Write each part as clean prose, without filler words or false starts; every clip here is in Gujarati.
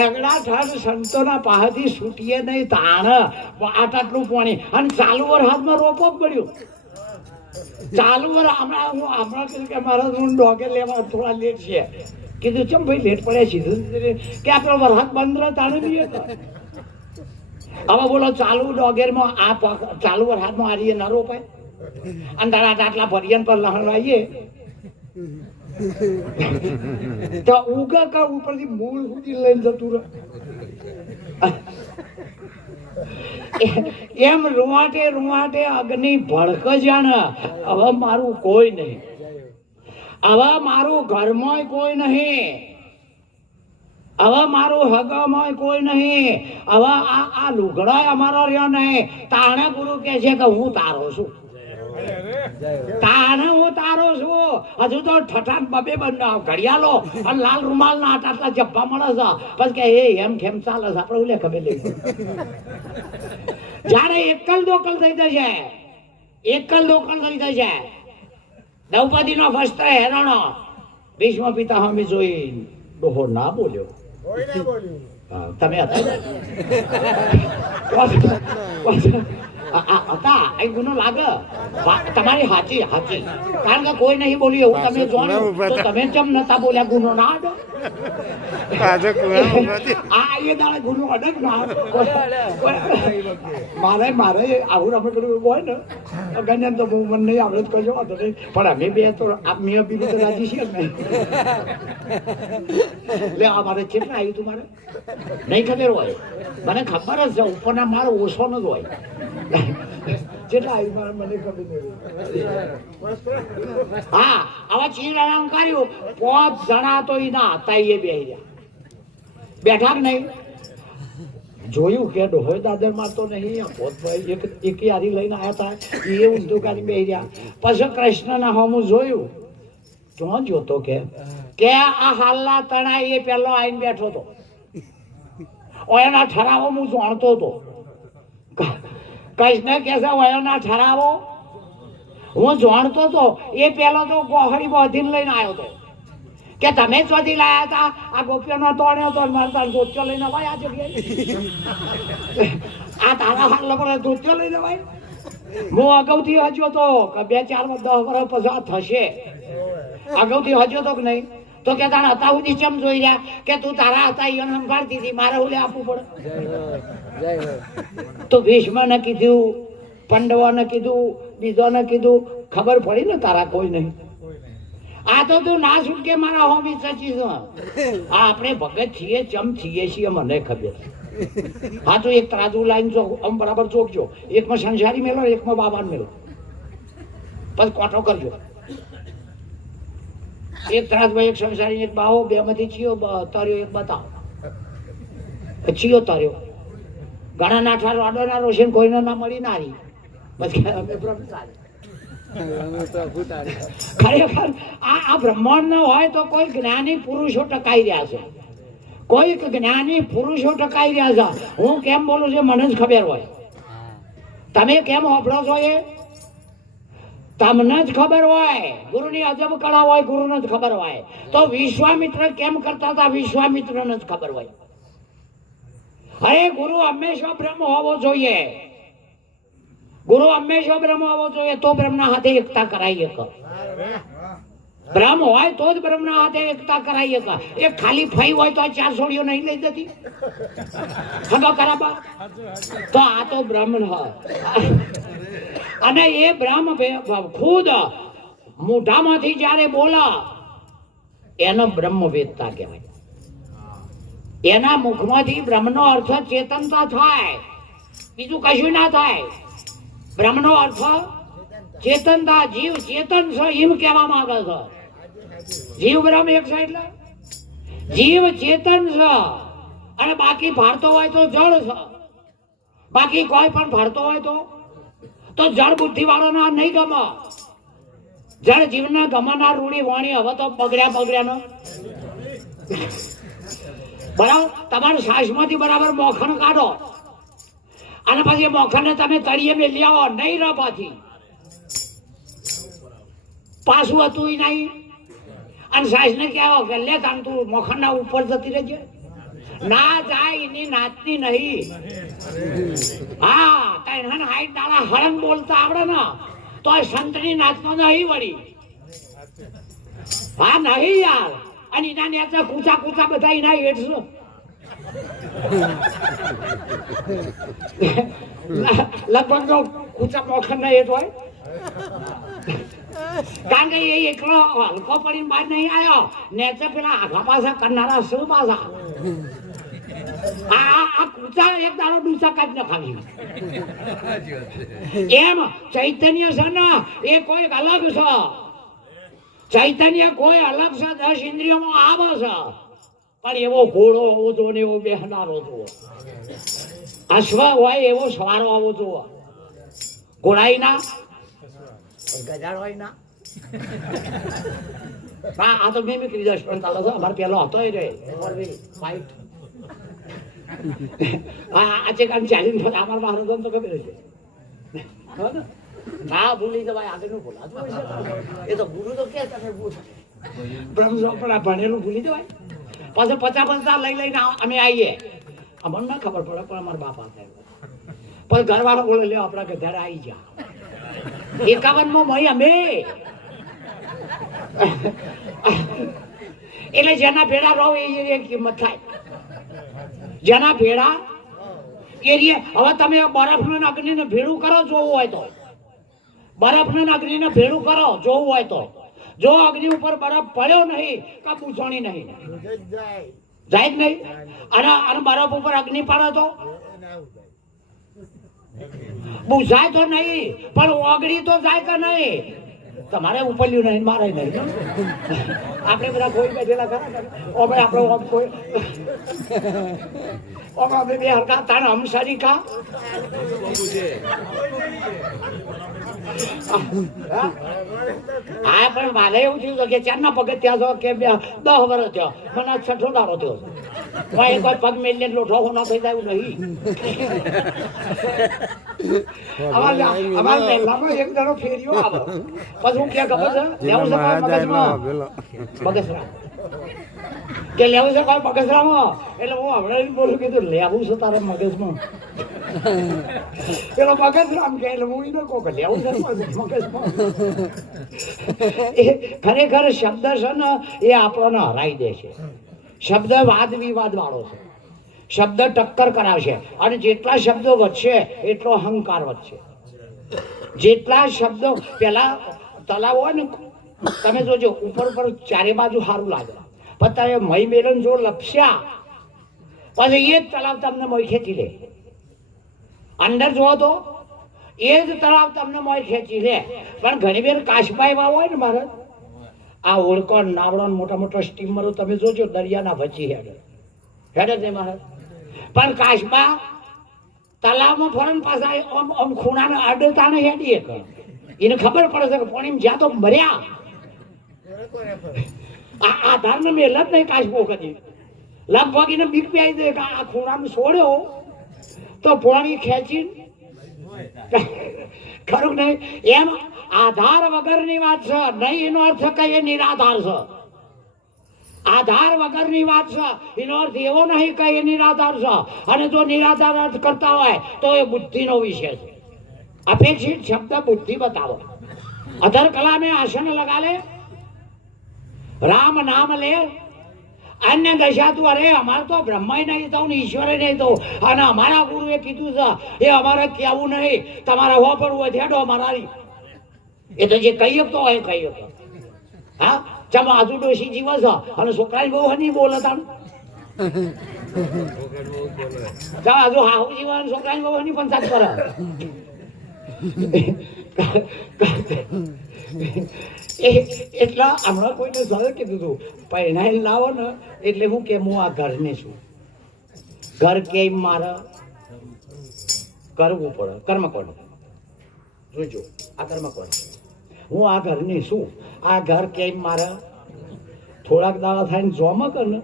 એકડા થર સંતોના પાસેથી છૂટીએ નહીં તાણ આટલું પાણી અને ચાલુ વરસાદમાં રોપો પડ્યું. ચાલુ વર હમણાં કીધું કે મારા ડોગે લેવા થોડા લેટ છે. કીધું ચમ ભાઈ લેટ પડ્યા સીધું કે આપણો વરસાદ બંધ રહે તાણે નહીં. હવે બોલો ચાલુ ડોગેરમાં આ ચાલુ વરસાદમાં આરીએ ના રોપાય અને તારા આટલા ભરિયન પર લહણવાઈએ તો ઉગા કા ઉપરથી મૂળ સુધી લઈને જતું રહે. એમ રૂવાટે રૂવાટે અગ્નિ ભડક જાણ. હવે મારું કોઈ નહીં, હવે મારું ઘરમાં કોઈ નહીં, હવે મારું હગામાં કોઈ નહીં, હવે આ લુગડા અમારો રહ્યો નહીં. તાણે ગુરુ કે છે કે હું તારો છું, તાણે હું તારો છું. હજુ તો ઠઠાન બબે ઘડિયાળો અને લાલ રૂમાલ ના આટલા જબ્બા મળે છે. પછી કે એમ કેમ ચાલે છે આપણે ઓલે ખબર લઈ. જયારે એકલ દોકલ થઈ જશે, એકલ દોકલ થઈ જશે. દ્રૌપદી નો ફસ્ટ હેરણો ભીષ્મ પિતા હમી જોઈ ડોહો ના બોલ્યો. તમે હતા એ ગુનો લાગે તમારી હાચી હાચી, કારણ કે કોઈ નહીં બોલ્યું એવું તમે જોયું તો તમે કેમ નતા બોલ્યા? ગુનો ના અડે આ એ દાડે ગુનો અડે ના. મારે આવું રમકડું હોય ને ગણ્યા તો મને નહીં આવડે તો કરજો વાંધો નહીં, પણ અમે બે તો મેં બી તો રાજી છીએ ને. એટલે અમારે કેટલા આવ્યું તું મારે નહીં ખબર હોય, મને ખબર જ છે ઉપરના માળ ઓછો ન જ હોય. કેટલા આવ્યું મને ખબર નહીં. હા હવે ચીરામ કર્યું 5 જણા તો ના હતા, એ બે બેઠા કે નહીં જોયું કે ડોહોય દાદર માં તો નહીં. એક યારી લઈને આવ્યા હતા એ ઊંધું કરી બે રહ્યા. પછી કૃષ્ણ ના હોમું જોયું તો જોતો કે આ હાલના તણા એ પેલો આવીને બેઠો હતો. એના ઠરાવો હું જાણતો હતો. કૃષ્ણ કે છે એના ઠરાવો હું જાણતો હતો. એ પેલો તો ગોહડી બોધીને લઈને આવ્યો હતો કે તમે જ વધી લાયા હતા. આ ગોપીઓ નો તોડ્યો હતો મારતા ધોત્યો લઈને ભાઈ આ જગ્યાએ આ તારા હાલ પર ધોત્યો લઈને ભાઈ. હું અગાઉથી હજ્યો તો કે 2-4 10 વર્ષ પછી થશે. અગાઉથી હજ્યો તો કે નહીં તો કે તારા હતા સુધી ચમ જોઈ રહ્યા કે તું તારા હતા એને સંભાળતી હતી, મારે ઓલે આપવું પડે. તો ભીષ્મને કીધું, પાંડવોને કીધું, બીજોને કીધું, ખબર પડી ને તારા કોઈ નહીં. આ તો તું ના છૂટકે મારા હોમી સચી છે. આપણે ભગત છીએ ચમ છીએ છીએ મને ખબર. હા તો એક ત્રાજુ લાઈન જો આમ બરાબર ચોકજો, એકમાં સંસારી મેલો એકમાં બાબાને મેલો, પછી કોઠો કરજો. એક ત્રાજમાં એક સંસારી એક બાવો, બે માંથી ચિયો તર્યો એક બતાવો. ચિયો તર્યો ઘણા નાઠા રાડો ના રોશન કોઈને ના મળી નારી. ખરેખર આ બ્રહ્માંડ ન હોય તો કોઈ જ્ઞાની પુરુષો ટકાઈ રહ્યા છે, કોઈક જ્ઞાની પુરુષો ટકાઈ રહ્યા છે. હું કેમ બોલું છું મને જ ખબર હોય, તમે કેમ હોભળો છો એ તમને જ ખબર હોય. ગુરુની અજબ કળા હોય, ગુરુને જ ખબર હોય. તો વિશ્વામિત્ર કેમ કરતા હતા વિશ્વામિત્રને જ ખબર હોય. અરે ગુરુ હંમેશા બ્રહ્મ હોવો જોઈએ, ગુરુ હંમેશા બ્રહ્મ હોવો જોઈએ તો બ્રહ્મના હાથે એકતા કરાઈ શકે. બ્રહ્મ હોય તો જ બ્રહ્મના હાથે એકતા કરાઈ શકે. એ ખાલી ફઈ હોય તો 4 છોડીઓ નહીં લઈ જતી હગો કરાબા. તો આ તો બ્રહ્મ અને એ બ્રહ્મ ખુદ મોઢામાંથી જયારે બોલા એનો બ્રહ્મ વેદતા કહેવાય. એના મુખમાંથી બ્રહ્મનો અર્થ ચેતનતા થાય, બીજું કશું ના થાય. બ્રહ્મનો અર્થ ચેતનતા, જીવ ચેતન છે એમ કહેવા માંગે છે. જીવ બ્રહ્મ એક છે એટલે જીવ ચેતન છે અને બાકી ભારતો હોય તો જળ છે. બાકી કોઈ પણ ભારતો હોય તો જળ બુદ્ધિ વાળાના નહીં ગમે. જળ જીવના ગમના રૂડી વાણી હવે તો બગડ્યા નો બરાબર. તમારે સાસમાંથી બરાબર મોખણ કાઢો અને પછી મોખણ તમે તળીએ મેલી આવો નહીં રપાથી પાછું હતું નહીં. અને સાસ ને કહેવો કે લે તાન તું મોખણ ના ઉપર જતી રહેજે. ના જાય એની નાતની નહીં. હા કઈ હન હાઈટ દાડા હળંગ બોલતા આવડે ને તો સંતની નાતમાં નહીં વળી. હા નહીં યાર. અને એના નેચા કૂચા કૂચા બધા એના હેઠસો લગભગ તો કૂચા મોખન ના હેઠ હોય. કારણ કે એ એકલો હલકો પડીને બહાર નહીં આવ્યો. નેચે પેલા આઘા પાછા કરનારા શું પાછા આ કૂચા એક દાડો ડૂચા કાઢી નાખાવી. એમ ચૈતન્ય છે ને એ કોઈ અલગ છે. ચૈતન્ય કોઈ અલગ છે. 10 ઇન્દ્રિયોમાં આવે છે પણ એવો ઘોડો હોવો જોઈએ ને એવો બેહનારો જોવો. અશ્વ હોય એવો સવારો આવવો જોવો. ઘોડાઈ ના ગજાડ હોય ના. આ તો મેં કીધું 10 પણ ચાલો છો. અમારે પેલો હતો રે ફાઈટ આજે કામ ચાલીને અમારા મહારાજ તો ખબર છે. ના ભૂલી જવાય આગળનું ભૂલાતું હોય છે. એ તો ભૂલું તો કે તમે બ્રહ્મસોપડા ભણેલું ભૂલી જવાય. પછી 50 લઈ લઈને અમે આવીએ. અમને ના ખબર પડે પણ અમારા બાપા થાય. પછી ઘરવાળો બોલે લે આપણા ગધાડા આવી જા. 51માં મય અમે એટલે જેના ભેડા રહો એ કિંમત થાય. જેના ભેડા એરિયા. હવે તમે બરફને અગ્નિને ભેળું કરો જોવું હોય તો. બરફને અગ્નિને ભેળું કરો જોવું હોય તો. જો અગ્નિ ઉપર બરફ પડ્યો નહીં કે પૂછણી નહીં જાય જ નહીં. અને બરફ ઉપર અગ્નિ પડે તો બુઝાય તો નહીં પણ ઓગળી તો જાય કે નહીં. તમારે ઉપલ્યું નહીં મારે નહીં. આપણે બધા કોઈ બેઠેલા ખરા આપણે કોઈ આપણે બે હરકા તાણ હમસારી કા હા પણ મારે એવું થયું કે 4ના પગથિયા છો કે 10 વર્ષ થયો. મને 6ઠો દારો થયો છે. કોઈ પગ મેલીને લોઠો ના થઈ જાય નહીં. અમારે પહેલામાં એક દાડો ફેર્યો આવે પછી હું ક્યાં ખબર છે લેવું છે મગજમાં બગસરા કે લેવું છે કોઈ બગસરામાં. એટલે હું હમણાં બોલું કીધું લેવું છે તારે મગજમાં. પેલો બગસરામ કે એટલે હું એને કહું કે લેવું છે મગજમાં. એ ખરેખર શબ્દ છે ને એ આપણને હરાઈ દે છે. શબ્દ વાદ વિવાદ વાળો છે. શબ્દ ટક્કર કરાવશે અને જેટલા શબ્દો વધશે એટલો અહંકાર વધશે. જેટલા શબ્દો પેલા તલાવ હોય ને તમે જોજો ઉપર ઉપર ચારે બાજુ સારું લાગે પણ તમે મય મેલન જો લપસ્યા પછી એ જ તલાવ તમને મોય ખેંચી લે. અંદર જુઓ તો એ જ તલાવ તમને મોય ખેંચી લે. પણ ઘણી વાર કાશબા એવા હોય ને મારે આ ઓળકોણ નાવડો મોટા મોટા સ્ટીમરો તમે જોજો દરિયાના વચ્ચે હેડે છે મારે. પણ કાશબા તલાવમાં ફરન પાછા આમ ખૂણાને અડતા ને હેડીએ એને ખબર પડે છે કે પાણી જ્યાં તો મર્યા આધાર ને મેલ જ નહીં. કાશબો કદી લગભગ એને બીક બી આવી દે કે આ ખૂણામાં છોડ્યો તો પાણી ખેંચી ખરું નહીં. એમ આધાર વગરની વાત છે નહીં. એનો અર્થ કઈ એ નિરાધાર છે. આધાર વગરની વાત છે એનો અર્થ એવો નહીં કે એ નિરાધાર છે. અને જો નિરાધાર અર્થ કરતા હોય તો એ બુદ્ધિનો વિષય છે. અપેક્ષિત શબ્દ બુદ્ધિ બતાવો. અધર કલામે આસન લગા લે રામ નામ લે અન્ય દશા તું. અરે અમારે તો બ્રહ્મય નહીં થવું ને ઈશ્વરે નહીં થવું. અને અમારા ગુરુએ કીધું છે એ અમારે કહેવું નહીં. તમારે વાપરવું હોય થેડો અમારા. એ તો જે કહી શકતો હોય કહી શકતો. હા ચમ આજુ ડોશી જીવ છે અને છોકરાની બહુ હની બોલે તાણ આજુ હાહુ જીવન છોકરાની બહુ હની પણ સાત કરે. એટલા હમણાં કોઈને સર કીધું હતું પહેણાઈ લાવો ને એટલે હું કેમ હું આ ઘરને છું. ઘર કેમ મારે કરવું પડે. કર્મ કોણ જોજો આ કર્મ કોણ. હું આ ઘરની શું. આ ઘર કેમ મારે થોડાક દાડા થાય ને જોમાં કર ને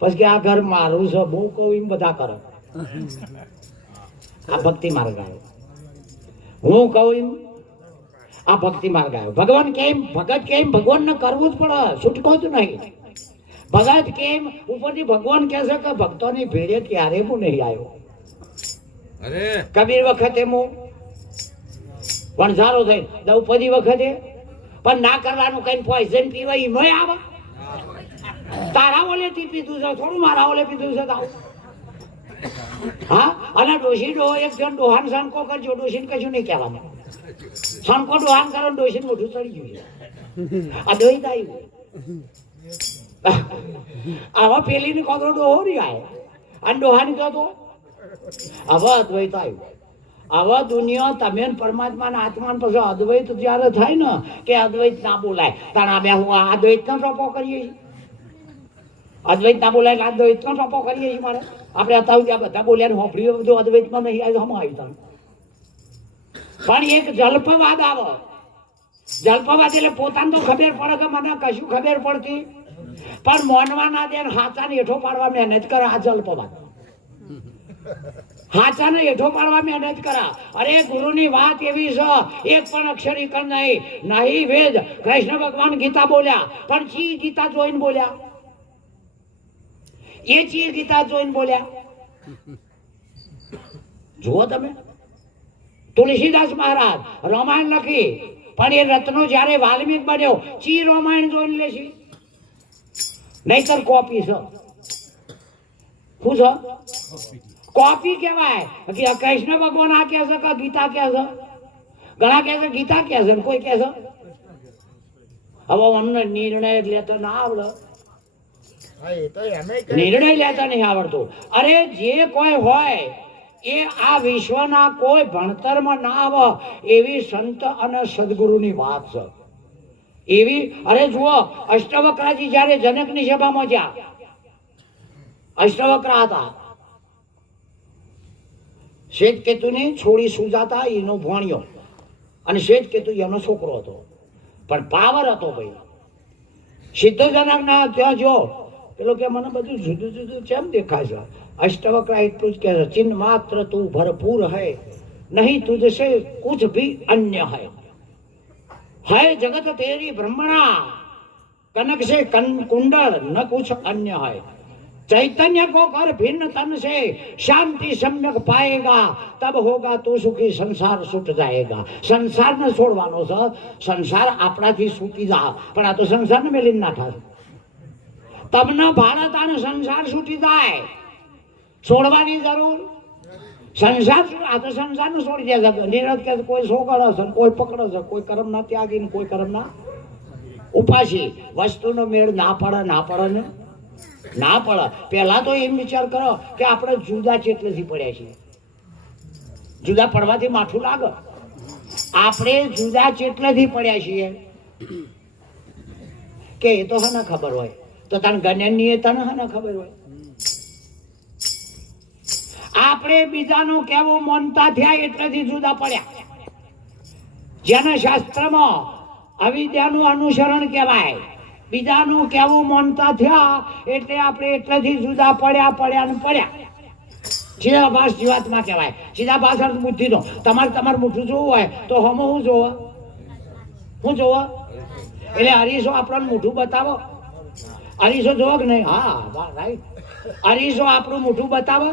પછી કે આ ઘર મારું છે બહુ કહું એમ બધા કરે. આ ભક્તિ માર્ગ આવ્યો. હું કહું એમ આ ભક્તિ માર્ગ આવ્યો. ભગવાન કેમ ભગત કેમ ભગવાનને કરવું જ પડે. છૂટકો જ નહીં. ભગત કેમ ઉપરથી ભગવાન કહે છે કે ભક્તોની ભેળે ક્યારે હું નહીં આવ્યો. અરે કબીર વખતે હું વણઝારો થઈ દ્રૌપદી વખતે પણ ના કરવાનું કઈ પોઈઝન પીવા એમાં આવે. તારા ઓલેથી પીધું છે થોડું મારા ઓલે પીધું છે તારું. હા અને ડોશી ડો એક જણ ડોહાન સણકો કરજો. ડોશીને કશું નહીં કહેવાનું. સણકો ડોહાન કરો ડોશીને મોઢું ચડી ગયું છે. આ દ્વૈત આવ્યું. આવા પેલીની કોદરો ડોહો નહીં આવે અને ડોહાની કહેતો આવા અદ્વૈત આવ્યું. આવા દુનિયા તમે પરમાત્માના આત્મા પછી અદ્વૈત જયારે થાય ને કે અદ્વૈત ના બોલાય તારા બે હું અદ્વૈત નો ટોપો કરીએ છીએ. અદ્વૈત ના બોલાય અદ્વૈત નો ટોપો કરીએ છીએ. મારે આપણે અત્યારે ત્યાં બધા બોલ્યા હોપડીઓ બધું અદ્વૈતમાં નહીં આવ્યું હમ આવ્યું તમે. પણ એક જલ્પવાદ આવે. જલ્પવાદ એટલે પોતાને તો ખબર પડે કે મને કશું ખબર પડતી પણ મોનવાના દે હાચાને હેઠો પાડવા મહેનત કરે. આ જલ્પવાદ હાચાને હેઠો પાડવા મહેનત કરા. અરે ગુરુની વાત એવી છે એક પણ અક્ષરી કર નહીં નહીં વેદ. કૃષ્ણ ભગવાન ગીતા બોલ્યા પણ ચી ગીતા જોઈને બોલ્યા. એ ચી ગીતા જોઈને બોલ્યા જુઓ તમે. તુલસીદાસ મહારાજ રામાયણ લખી પણ એ રત્નો જયારે વાલ્મીક બન્યો ચી રામાયણ જોઈને લેશી. નહીતર કોપી છે. શું છે? કોપી કહેવાય. કે કૃષ્ણ ભગવાન આ કહે છે કે ગીતા કહે છે. ઘણા કહે છે ગીતા કહે છે કોઈ કહે છે હવે અમને નિર્ણય લેતો ના આવડે. નિર્ણય લેતા નહીં આવડતું. અરે જે કોઈ હોય એ આ વિશ્વના કોઈ ભણતરમાં ના આવે એવી સંત અને સદગુરુની વાત છે. એવી અરે જુઓ અષ્ટવક્રાજી જયારે જનકની સભામાં ગયા. અષ્ટવક્રા હતા. શ્વેતકેતુની છોડી સુજાતા એનો ભોણિયો અને શ્વેતકેતુ એનો છોકરો હતો પણ પાવર હતો ભાઈ. સિદ્ધજનક ના ત્યાં જો પેલો કે મને બધું જુદું જુદું કેમ દેખાય છે. અષ્ટવક્રા એટલું જ કહે છે ચિન્હ માત્ર તું ભરપૂર હૈ નહીં તુझसे कुछ भी अन्य है जगत तेरी ब्रह्मणा कनक से कुंडल न कुछ अन्य है. चैतन्य को कर भिन्न तन से शांति सम्यक पाएगा तब होगा तो सुखी संसार छूट जाएगा. संसार ने छोड़વાનો છે. સંસાર આપણાથી છૂટી જા પણ આ તો સંસારને મેલીને ના થાય. તમને ભારત અને સંસાર છૂટી જાય છોડવાની જરૂર. સંસાર આ તો સંસારને છોડી દે છે. નિરત કે કોઈ છોકરો છે કોઈ પકડે છે કોઈ કર્મના ત્યાગી ને કોઈ કર્મના ઉપાસી. વસ્તુનો મેળ ના પડે ના પડે ને ના પડે. પહેલા તો એમ વિચાર કરો કે આપણે જુદા ચેટલેથી પડ્યા છીએ. જુદા પડવાથી માઠું લાગે. આપણે જુદા ચેટલેથી પડ્યા છીએ કે એ તો હા ખબર હોય તો તને ગણ્યની એ તને હા ખબર હોય. આપણે બીજાનું કેવું માનતા થયા એટલેથી જુદા પડ્યા. જેના શાસ્ત્રમાં અવિદ્યાનું અનુસરણ કહેવાય. બીજાનું કેવું માનતા થયા એટલે આપણે એટલેથી જુદા પડ્યા ને પડ્યા. ચિદાભાસ જીવાત્મા કહેવાય. ચિદાભાસ અર્થ બુદ્ધિનો. તમારે મોઢું જોવું હોય તો હમો હું જોવો એટલે હરીશો આપણને મોઢું બતાવો. હરીશો જોવો કે નહીં? હા રાઈટ. હરીશો આપણું મોઢું બતાવો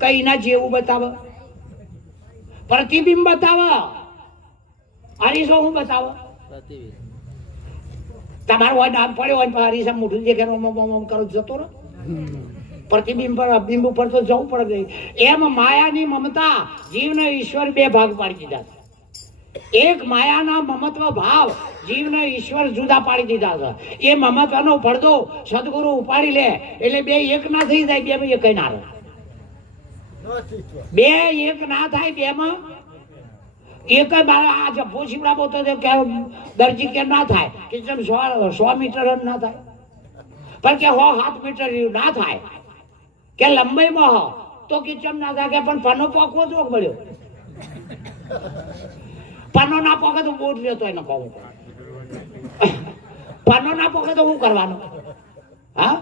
કઈ ના જેવું બતાવો. પ્રતિબિંબ બતાવો. હરીશો હું બતાવો તમારું હોય નામ પડ્યો હોય પણ હરીશા મોઢું દેખાય કરો જતો રહો. પ્રતિબિંબ પર અબિંબ ઉપર તો જવું પડે. એમ માયાની મમતા જીવને ઈશ્વર બે ભાગ પાડી દીધા. એક માયાના મમત્વ ભાવ જીવને ઈશ્વર જુદા પાડી દીધા છે. એ મમત્વનો પડદો સદગુરુ ઉપાડી લે એટલે બે એક ના થઈ જાય. બે એક ના રહે. બે એક ના થાય. બેમાં એક આ જબ્બો શીવડા બોતો દરજી કે ના થાય કે 100 મીટર ના થાય પણ કે 7 મીટર ના થાય કે લંબાઈમાં તો કિચન ના થાય કે પણ પનો પોકવો જો મળ્યો. પનો ના પોકે તો બોટ લેતો એને કહું. પનો ના પોકે તો શું કરવાનું? હા